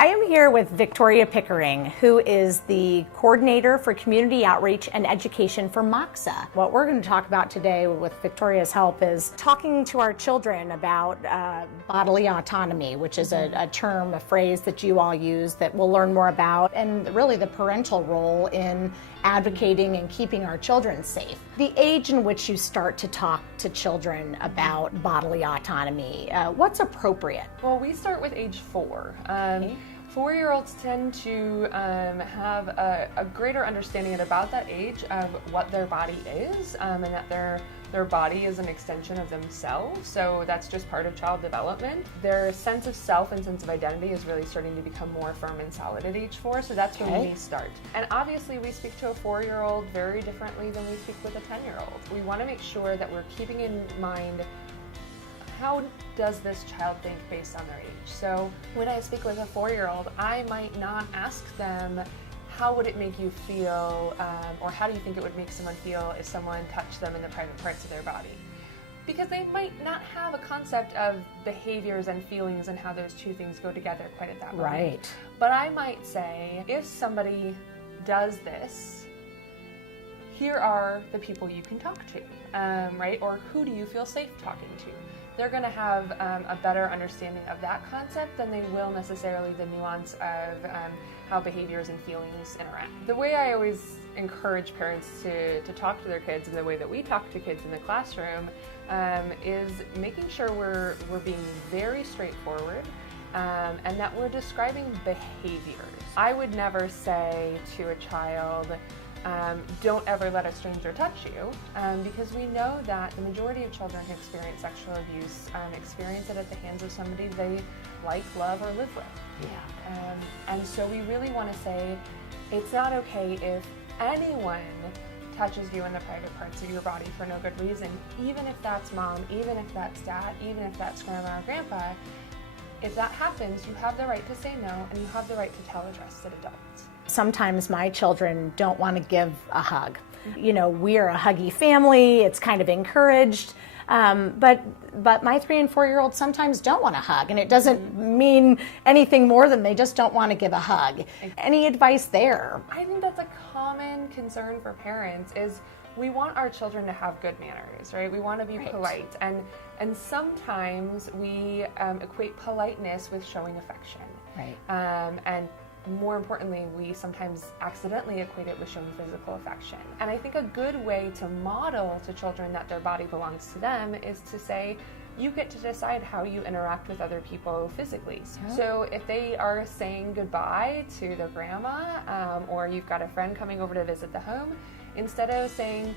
I am here with Victoria Pickering, who is the coordinator for community outreach and education for MOCSA. What we're going to talk about today with Victoria's help is talking to our children about bodily autonomy, which is a term, a phrase that you all use that we'll learn more about, and really the parental role in advocating and keeping our children safe. The age in which you start to talk to children about bodily autonomy, what's appropriate? Well, we start with age 4. 4-year-olds tend to have a greater understanding at about that age of what their body is, and that their body is an extension of themselves. So that's just part of child development. Their sense of self and sense of identity is really starting to become more firm and solid at age 4. So that's when we start. And obviously we speak to a 4-year-old very differently than we speak with a 10-year-old. We want to make sure that we're keeping in mind, how does this child think based on their age? So when I speak with a 4-year-old, I might not ask them, how would it make you feel, or how do you think it would make someone feel if someone touched them in the private parts of their body? Because they might not have a concept of behaviors and feelings and how those two things go together quite at that moment. Right. But I might say, if somebody does this, here are the people you can talk to, right? Or who do you feel safe talking to? They're going to have a better understanding of that concept than they will necessarily the nuance of how behaviors and feelings interact. The way I always encourage parents to talk to their kids, and the way that we talk to kids in the classroom, is making sure we're being very straightforward, and that we're describing behaviors. I would never say to a child, don't ever let a stranger touch you, because we know that the majority of children who experience sexual abuse experience it at the hands of somebody they like, love, or live with. Yeah. And so we really want to say, it's not okay if anyone touches you in the private parts of your body for no good reason, even if that's mom, even if that's dad, even if that's grandma or grandpa. If that happens, you have the right to say no, and you have the right to tell a trusted adult. Sometimes my children don't want to give a hug. You know, we're a huggy family, it's kind of encouraged, but my 3- and 4-year-olds sometimes don't want to hug, and it doesn't mean anything more than they just don't want to give a hug. Any advice there? I think that's a common concern for parents, is we want our children to have good manners, right? We want to be polite, and sometimes we equate politeness with showing affection. Right. And more importantly, we sometimes accidentally equate it with showing physical affection. And I think a good way to model to children that their body belongs to them is to say, you get to decide how you interact with other people physically. So if they are saying goodbye to their grandma, or you've got a friend coming over to visit the home, instead of saying,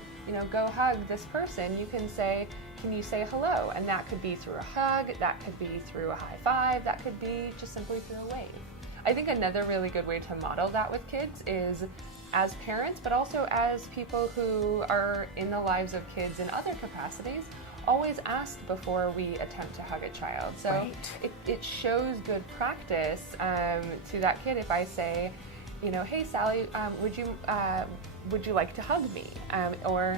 go hug this person, you can say, can you say hello? And that could be through a hug, that could be through a high five, that could be just simply through a wave. I think another really good way to model that with kids is as parents, but also as people who are in the lives of kids in other capacities, always ask before we attempt to hug a child. So it shows good practice to that kid if I say, hey Sally, would you like to hug me? Or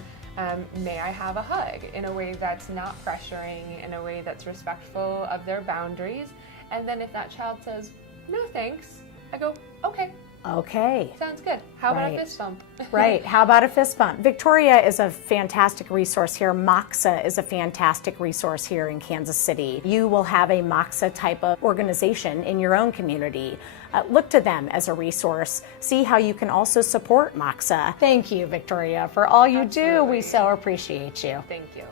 may I have a hug, in a way that's not pressuring, in a way that's respectful of their boundaries. And then if that child says, no thanks, I go, okay. Okay. Sounds good. How about a fist bump? Right. How about a fist bump? Victoria is a fantastic resource here. MOCSA is a fantastic resource here in Kansas City. You will have a MOCSA type of organization in your own community. Look to them as a resource. See how you can also support MOCSA. Thank you, Victoria, for all you do. We so appreciate you. Thank you.